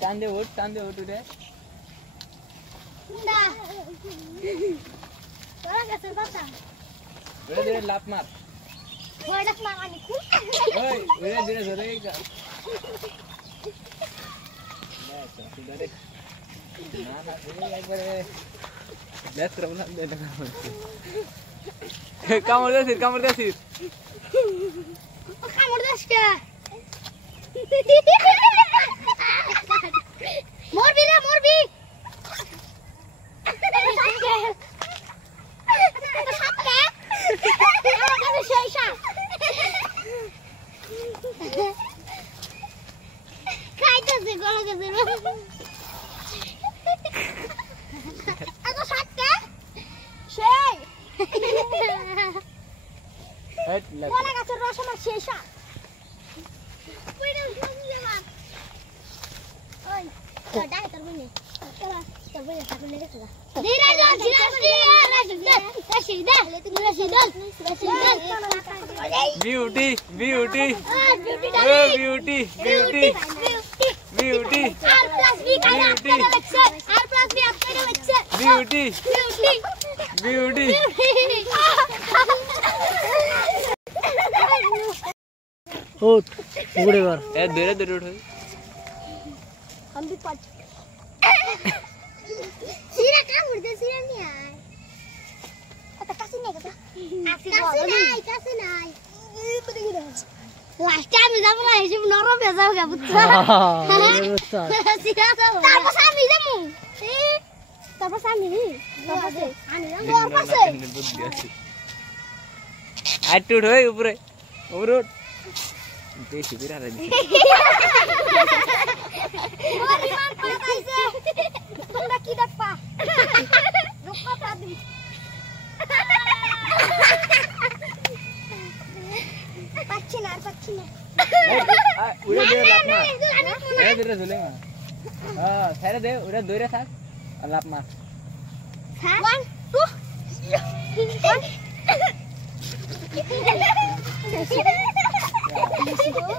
টান দে উঠ রে না তোরা গেছে কথা ধীরে লাফ মার ওই লাফ মার আমি খুব ওই ধীরে ধরে না একবারে ব্যাস করে বললাম দে কামড় দেছিস কামড় দাস কে মরবি রে মরবি খাইতেছে গলা গেছে সেই গলা গাছের রস আমার শেষ beauty beauty beauty उठ उगड़े कर ए धीरे धीरे उठ हम भी पट सीरा काम उड़ते सीरा नहीं आए आता कासी नहीं करता कासी नहीं लास्ट टाइम जाम रहा है जब नरो बेजा हो गया बुत्ता सीरा तो तापर सामी जामु तापर सामी नहीं तापर से आनी जाम और पासे आट उठ होय ऊपर उठ देख बिरा रे परिमाण पाताइसे तुमरा की देखपा रुपा पादी पच्छिना उड़े दे लाप मार ए धीरे झूलेगा हां सारे दे उड़े दोरे थाक और लाप मार 1 2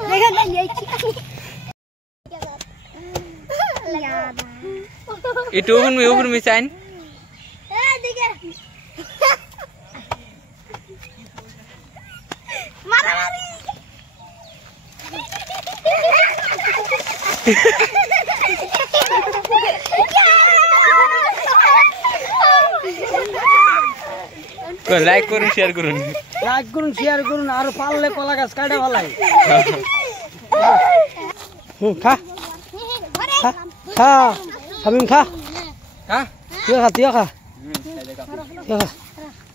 देखा ना ये itu ऊपर में साइन देखा मारा मारी लाइक करून शेअर करून और पालले कला गाछ काटा वाला खा खा खा हमिन खा हां तियो खा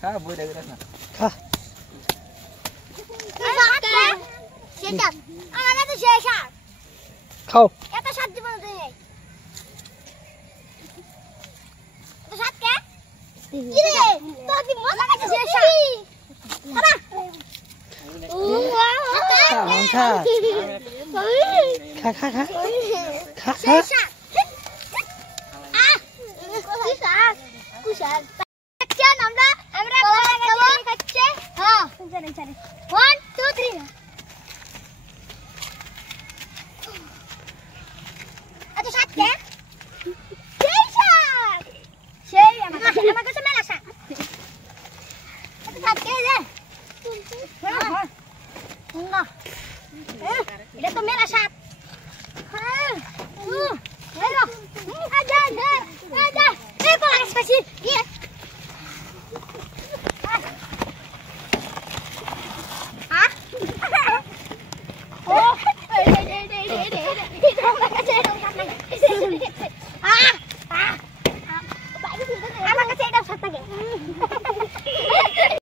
खा बोल दे ना खा शेषा आम्हाला तो शेषा खाओ এটা সাত দিব না এটা সাত কে কি রে তো দি মজা লাগছে শেষা আরে ও खा खा खा खा खा শেষা কুসা কুসা আচ্ছা আমরা খাচ্ছে হ্যাঁ চলে 1 2 3 আচ্ছা সাত কে শেষা সেই আমার কাছে মেলা সাত আচ্ছা সাত কে রে হ্যাঁ না এটা তো মেলা সাত হ্যাঁ